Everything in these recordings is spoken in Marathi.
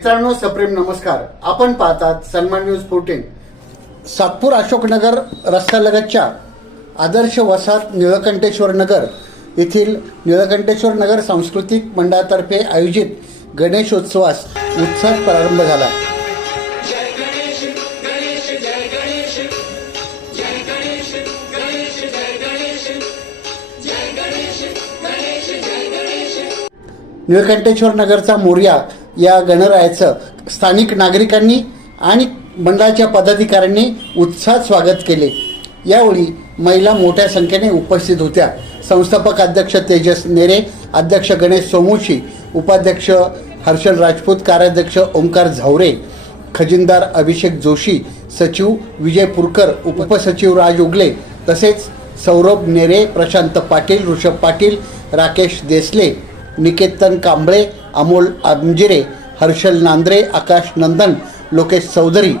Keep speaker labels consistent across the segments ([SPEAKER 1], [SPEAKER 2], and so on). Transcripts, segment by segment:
[SPEAKER 1] मित्रांनो सप्रेम नमस्कार. आपण पाहतात सन्मान न्यूज फोर्टीन सातपूर अशोकनगर रस्त्यालगतच्या आदर्श वसाहत निळकंठेश्वर नगर येथील निळकंठेश्वर नगर सांस्कृतिक मंडळातर्फे आयोजित गणेशोत्सवास उत्सव प्रारंभ झाला. निळकंठेश्वर नगरचा मोर्या या गणरायाचं स्थानिक नागरिकांनी आणि मंडळाच्या पदाधिकाऱ्यांनी उत्साहात स्वागत केले. यावेळी महिला मोठ्या संख्येने उपस्थित होत्या. संस्थापक अध्यक्ष तेजस नेरे अध्यक्ष गणेश सोमुशी उपाध्यक्ष हर्षल राजपूत कार्याध्यक्ष ओंकार झावरे खजिनदार अभिषेक जोशी सचिव विजय पुरकर उपसचिव राज उगले तसेच सौरभ नेरे प्रशांत पाटील ऋषभ पाटील राकेश देसले निकेतन कांबळे अमोल आमजिरे हर्षल नांद्रे आकाश नंदन लोकेश चौधरी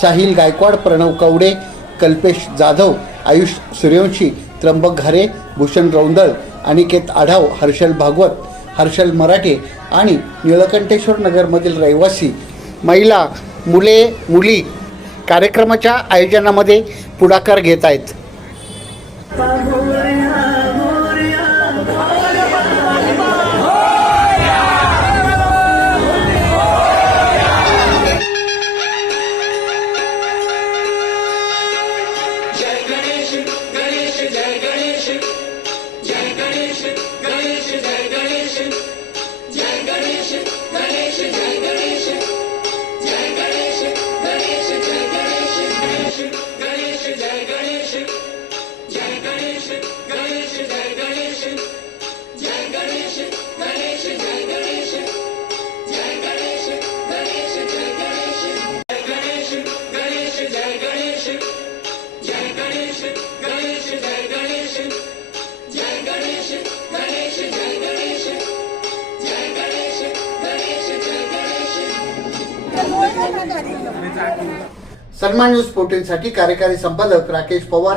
[SPEAKER 1] साहिल गायकवाड प्रणव कवडे कल्पेश जाधव आयुष सूर्यवंशी त्र्यंबक घारे भूषण रौंदळ अनिकेत आढाव हर्षल भागवत हर्षल मराठे आणि निळकंठेश्वर नगरमधील रहिवासी महिला मुले मुली कार्यक्रमाच्या आयोजनामध्ये पुढाकार घेत आहेत. सन्मान न्यूज फोर्टीनसाठी कार्यकारी संपादक राकेश पवार